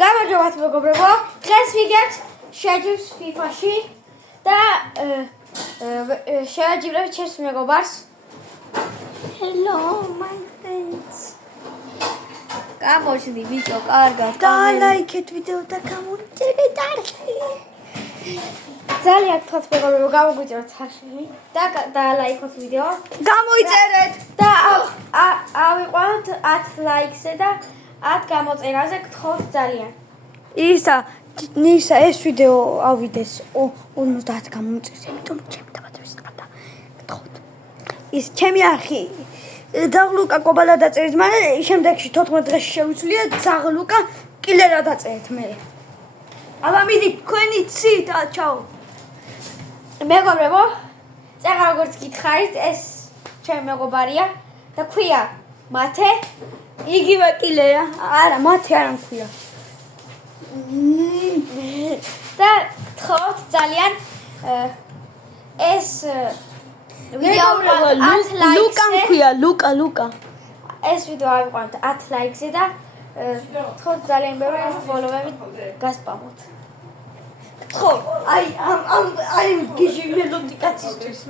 გამარჯობათ მეგობრებო, დღეს ვიგებთ შეჯიბს FIFA-ში და შევაჯიბრებთ ჩემს მეგობარს. Hello my friends. გამოჩნდი ბიჭო, კარგად. დალაიქეთ ვიდეო და გამოიწერეთ არხი. ძალიან გთხოვთ მეგობრებო, გამოგვიწეროთ არხი და დალაიქოთ ვიდეო. გამოიწერეთ და ავიყვანოთ 10 ლაიქზე და 10 გამოწერაზე გთხოვთ ძალიან. ისა ეს ვიდეო ავიდეს 50 გამოწერს, იმიტომ ჩემი დაბადების დღეა. გთხოვთ. ის ჩემი არხი ძაღლუკა კობალა დაწერეთ, მაგრამ შემდეგში 14 დღეში შევიცვლია ძაღლუკა კილერა დაწერეთ მე. აბა მიდი თქვენი ცით, ჩაო. მეგობრებო, წერა როგორც გითხარით, ეს ჩემი მეგობარია და ქვია მათე. იგივე კილერა. არა, მათე არ მქვია. და გთხოვთ ძალიან ეს ვიდეო ლუკა მქვია, ლუკა. ეს ვიდეო ავიყვანოთ 10 ლაიქზე და გთხოვთ ძალიან ბევრი ფოლოვები გასპამოთ. ხო, აი გიჟი მელოდი კაცისთვის.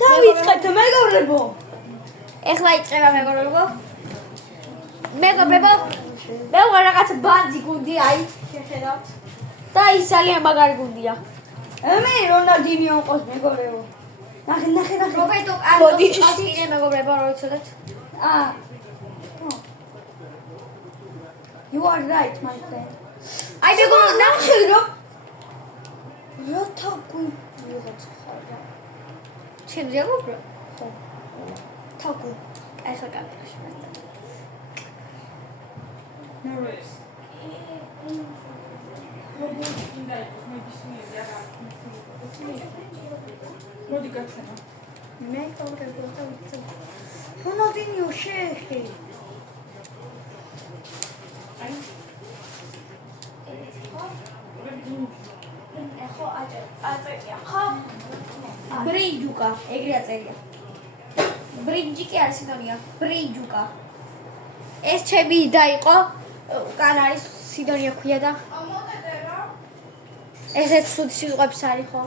დავიწყეთ მეგობრებო. ეხლა იწყება მეგობრებო. მე ვარ რაღაც ბანდი გუნდი, აი შეხედავთ. და ის ძალიან მაგარი გუნდია. მე რონალდინიო ყავს მეგობრებო. ნახე. რობერტო კარლოსი ყავს კიდე მეგობრებო, რო იცოდეთ. You are right, my friend. აი მეგობრებო, ნახე რომ რა თაგვი ვიღაც ხარ. ჩემზე მოგრო. ხო. თაგვი. ეხლა კამერაში ვარ. ნორეს. მოდი გაჩვენა. მე გავგებოდა ვიცი. რონალდინიო შეხი. ეხო აწერია ხო? ბრინჯუკა, ეგრე აწერია. ბრინჯი კი არის სინონია, ბრინჯუკა. ეს ჩემი და იყო, უკან არის სინონია ქვია და ესეც სულ სიტყვებს არის ხო?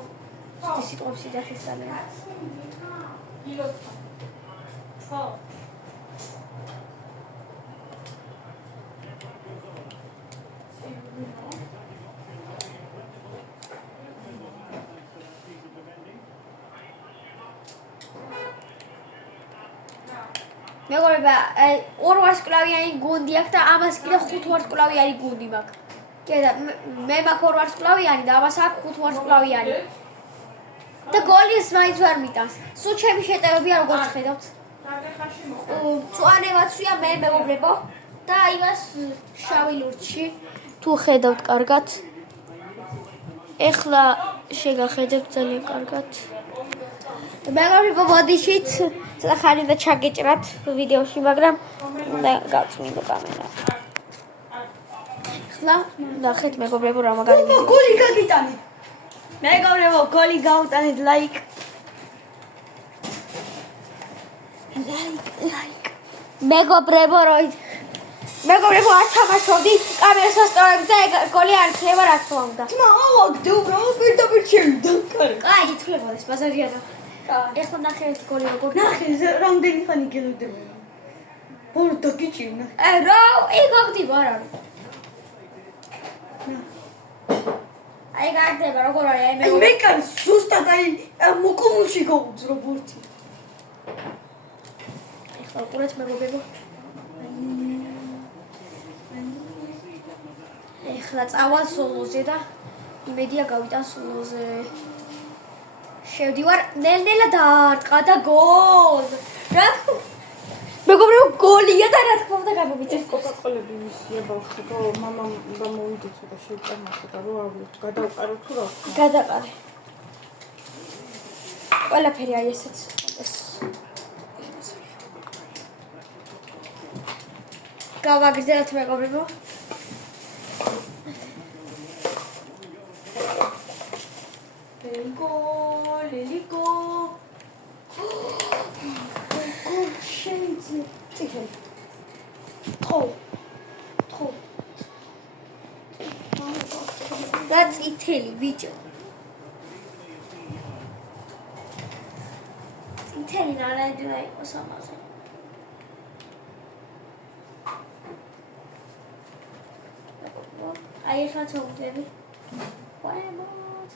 სულ სიტყვებს იძახის ძალიან. ხო. მეგობრებო, 2 ვარსკვლავიანი გუნდი აქვს და ამას კიდე 5 ვარსკვლავიანი გუნდი მაქვს. კიდე მე მაქვს 2 ვარსკვლავიანი და ამას აქვს 5 ვარსკვლავიანი. და გოლის მაინც ვერ მიტანს. სულ ჩემი შეტევებია როგორც ხედავთ. წვანებაცვია მე მეგობრებო და იმას შავი ლურჯში თუ ხედავთ კარგად. ეხლა შეგახედებთ ძალიან კარგად. მეგობრებო, მოდიშით ცოტა ხანი და ჩაგეჭრათ ვიდეოში, მაგრამ უნდა გავწმინდო კამერა. ეხლა ნახეთ მეგობრებო, რა მაგარი ვიდეო. გოლი გაგიტანეთ. მეგობრებო, გოლი გავუტანეთ, ლაიქ. მეგობრებო, არ ჩამაშოვდი კამერას ასწორებს და გოლი არ იქნება რა თქმა უნდა. მოვაგდე უბრალოდ პირდაპირ შევიდა. კაი, ითვლებოდეს ბაზარია და ეხლა ნახე ეს გოლი როგორ ნახე, რამდენი ხანი გელოდება. ბორდო გიჭირნა. რა, იგავდება არ არის. აი გარდება როგორ არის აი მე. მე კან ზუსტად აი მოკუმულში გაუძრო ბორთი. ეხლა უყურეთ მეგობრებო. ეხლა წავალ სოლოზე და იმედია გავიტან სოლოზე. შევდივარ ნელ-ნელა დაარტყა და გოლ. რა მეგობრებო, გოლია და რა თქმა უნდა გამომიწევს. კოკაკოლები მისია ბავშვი, რომ მამამ გამოვიდეცო და შეიტანახო და რო ავლოთ, გადავყარო თუ რა. გადაყარე. ყველაფერი აი ესეც. გავაგრძელოთ მეგობრებო. ლელიკო. წითელი. ხო. და წითელი ბიჭო. წითელი ნარადი და იყოს ამაზე. აი ახლა ჩავდები. ვაიმოთ.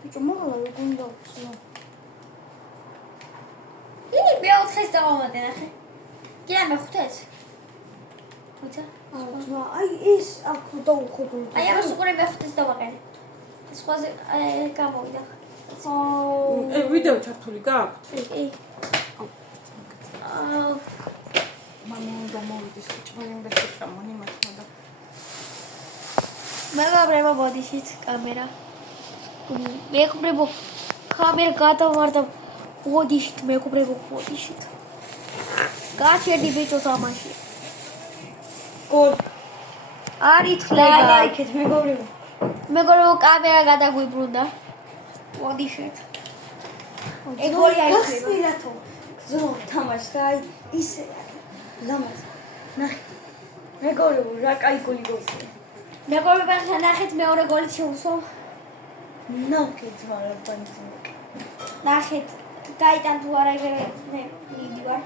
ბიჭო მოგლა როგორ უნდა ვცნო. მეოთხეს დავამატე ნახე. კი ამ ხუთეს. ხუთა. აი ეს აქ დავუხოდო. აი ამას უყურე მეხუთეს დავაყენე. სხვაზე გამოვიდა. ვიდეო ჩართული გააქვთ? კი. მამამ გამოვიდეს ჭმელი და შეჭამონი მართლა და მეგობრებო ბოდიშით კამერა. მეგობრებო კამერა გადავარდა ბოდიშით მეგობრებო ბოდიშით. გაჩერდი ბიჭო თამაში. გოლ. არის თლება. ლაიქეთ მეგობრებო. მეგობრებო კამერა გადაგვიბრუნდა. ბოდიშით. ეგ გოლი არის. გასპილათო. ზო თამაშს აი ისე ლამაზ. ნახე. მეგობრებო რა კაი გოლი გოლია. მეგობრებო ნახეთ მეორე გოლი შეუსო. ნახეთ მაგრამ ბანძიმ. ნახეთ გაიტან თუ არა ეგრე მე მიდივარ.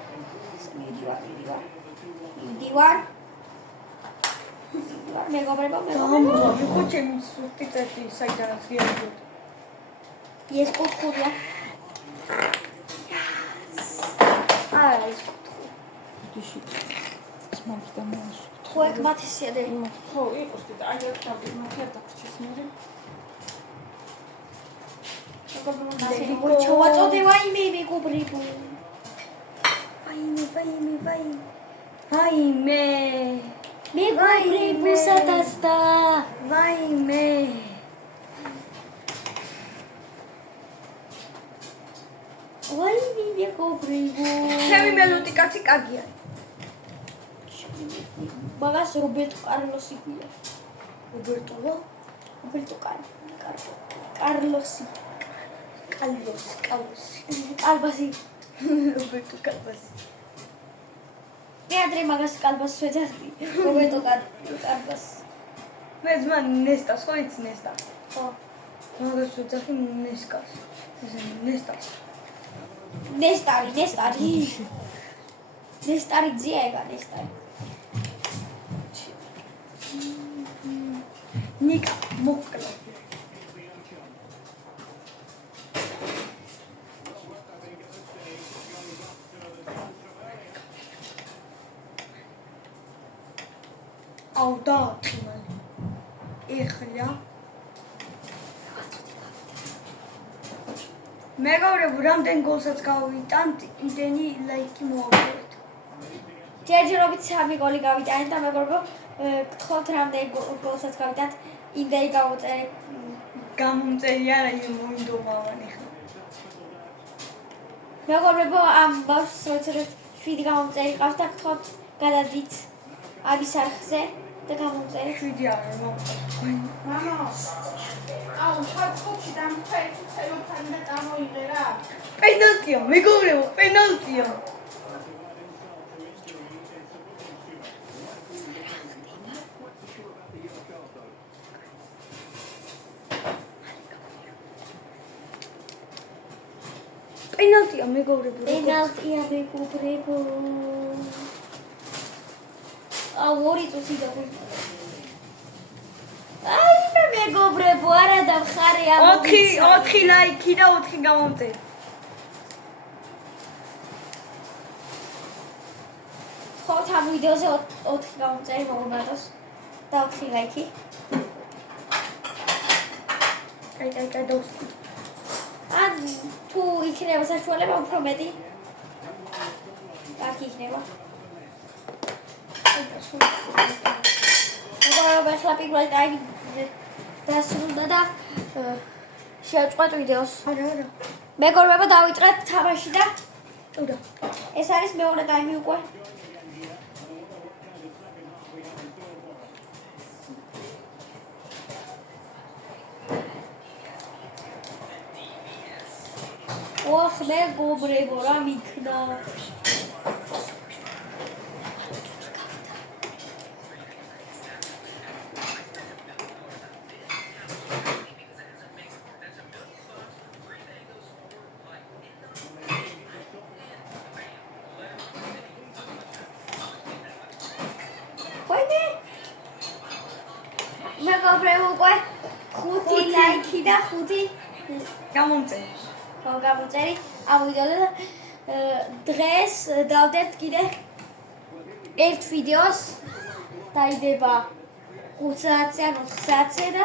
მეგობრებო გამოვი ხო ჩემი სუსტი წეთი საიდანაც გიარდოთ. ეს კუთხურია. არა ეს კუთხური. დიში სმართ და მოსუ ხო ეგ მათისია და ხო იყოს და აი აქ დავდი მოხერხდა დაგვჭის მერე მეგობრებო ნახეთ გოლი ჩავაწოდე ვაიმე მეგობრებო. ვაიმე. მეგობრებო სადასტა. ვაიმე. ვაიმე მეგობრებო. ჩემი მელოდი კაცი კარგია. მაგას რობერტო კარლოსი ქვია. რობერტო კარლოსი. კალბასი. რობერტო კალბასი. მე ადრე მაგას კალბასს ვეძახდი. რობერტო კარლოსი. მე ძმა ნესტას ხო იცი ნესტა. ხო. მაგას ვეძახი ნესკას. ნესტას. ნესტარი. ნესტარი ძია ეგა ნესტარი. ნიკა მოკლა. აუ დააწყნა. ეხლა მეგობრებო რამდენ გოლსაც გავიტანთ, იმდენი ლაიქი მოაგვიეთ. ჯერჯერობით 3 გოლი გავიტანეთ და მეგობრებო გთხოვთ რამდენი გოლსაც გავიტანთ, იმდენი გავუწერეთ. გამომწერი არა იმ მოინდომავან ეხლა. მეგობრებო ამ ბავშვს ვეცადეთ 7 გამომწერი ყავს და გთხოვთ გადადით ამის არხზე და გამომწერეთ. 7 არა მომწონს. მამა აუ შევწყვეტი და მთელი ცელოფანი და წამოიღე რა პენალტია მეგობრებო პენალტია. პენალტია მეგობრებო. პენალტია მეგობრებო. აუ ორი წუთი დაგვიწყდა. აი მეგობრებო არა დავხარე ამ 4 ლაიქი და 4 გამომწერი. ხოთ ამ ვიდეოზე 4 გამომწერი მოგმაროს და 4 ლაიქი. კაი დავსკი. ან თუ იქნება საშუალება უფრო მეტი. აქ იქნება. მეგობრებო ახლა პირველი ტაიმი დასრულდა და შევწყვეტ ვიდეოს. არა. მეგობრებო დავიწყეთ თამაში და ჭუდა. ეს არის მეორე ტაიმი უკვე. ოხ მეგობრებო რა მიქნა. უკვე 5 ლაიქი და 5 გამომწერი. ხო გამოწერი ამ ვიდეოზე და დღეს დავდებთ კიდე ერთ ვიდეოს დაიდება 5 საათზე ან 4 საათზე და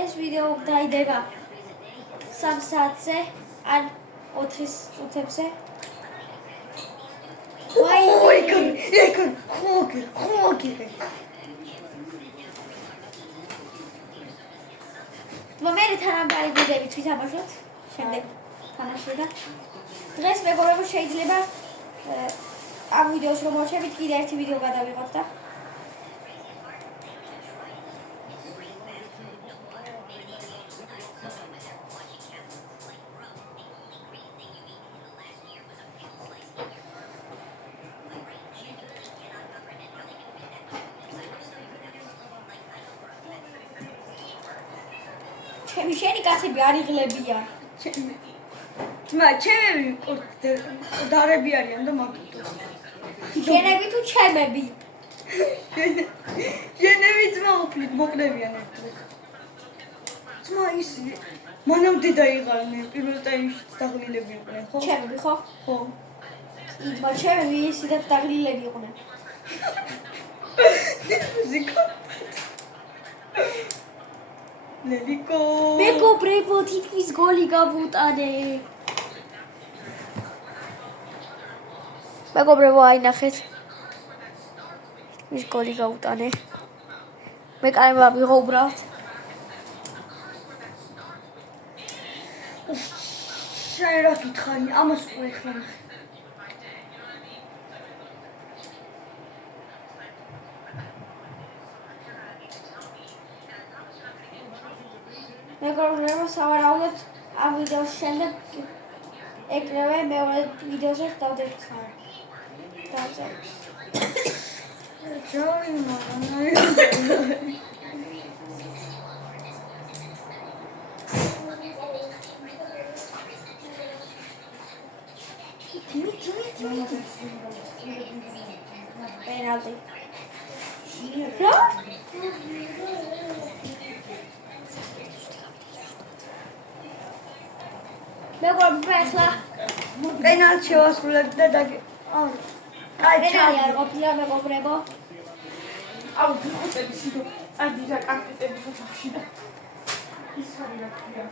ეს ვიდეო დაიდება 3 საათზე ან 4 წუთებზე იქ ხოგი. მომერე თანამედროვე ვიდეოებით ვითამაშოთ შემდეგ თამაში და დღეს მეგობრებო შეიძლება ამ ვიდეოს რომ მოჩებით კიდე ერთი ვიდეო გადავიღოთ და შენი კაცები არ იღლებიან. ძმა, ჩემები დარები არიან და მაგიტო. შენები თუ ჩემები? შენები ძმა უფლით მოკლევიან ერთდროს. ძმა ის მანამდე დაიღალნენ პირველ ტაიმში დაღლილები იყვნენ, ხო? ჩემები ხო? ხო. ძმა ჩემები ისედაც დაღლილები იყვნენ. ზიკო. ლელიკო. მეგობრებო, თითქმის გოლი გავუტანე. მეგობრებო, აი ნახეთ. თითქმის გოლი გავუტანე. მე კაი ვიღო უბრალოდ. შენ რა გითხარი? ამას უკვე ხარ. მეგობრებო, სავარაუდოდ ამ ვიდეოს შემდეგ ეკრევე მეორე ვიდეოზე დავდებთ ხარ. დავწერთ. ჯორი მანა. პენალტი. რა? მეგობრებო, ახლა პენალტი შევასრულებთ და პენალი არ ყოფილა მეგობრებო. აუ გიყუტები სიდო წადი რა კანკეტები ხოთში და ის არის რა ქვია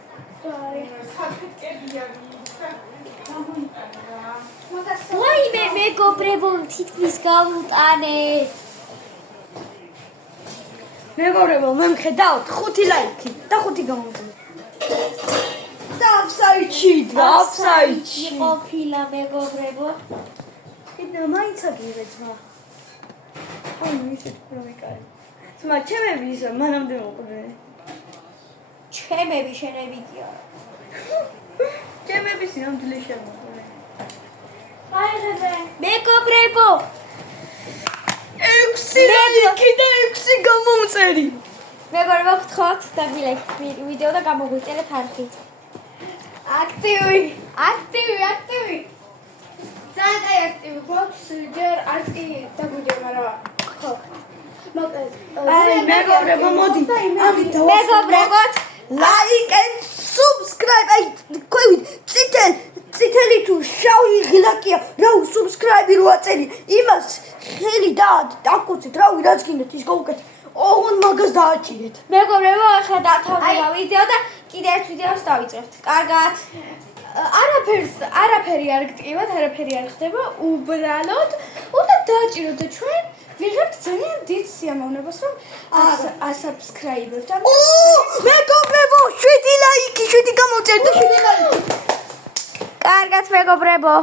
საკეთებია ვაიმე მეგობრებო, თითქმის გავუტანე. მეგობრებო, მე მხედავთ 5 ლაიქი და 5 გამომწერი. Offside. ყოფილა მეგობრებო. კიდე მაინც აგირე ძმა. აი ისეთ პროვიკარი. ძმა, ჩემები ისა მანამდე მოყვნენ. ჩემები შენები კი არა. ჩემები სინამდვილე შემოყვნენ. აიღებე. მეგობრებო. 6 ლაიქი და 6 გამომწერი. მეგობრებო, გთხოვთ დაგილაიქეთ ვიდეო და გამოგვიწერეთ არხი. აქტივი. ძალიან კაი აქტივი გვაქვს ჯერ არც კი დაგვიდება მაგრამ ხო აი მეგობრებო, მოდი ამით მეგობრებო, like and subscribe. აი ყვევით წითელი თუ შავი ღილაკია რა subscribe რო აწერი იმას ხელი და დაკოცეთ რავი რაც გინდათ ის გავუკეთე ოღონდ მაგას დააჭირეთ. მეგობრებო, ახლა დავთავაზა ვიდეო და კიდე ერთ ვიდეოს დავიწყებთ. კარგად. არაფერი არ გტკივათ, არაფერი არ ხდება, უბრალოდ უნდა დააჭიროთ და ჩვენ ვიღებთ ძალიან დიდ სიამოვნებას, რომ ასაბსკრაიბერთ. მეგობრებო, 7 ლაიქი, 7 გამომწერთ და 7 ლაიქი. კარგად მეგობრებო.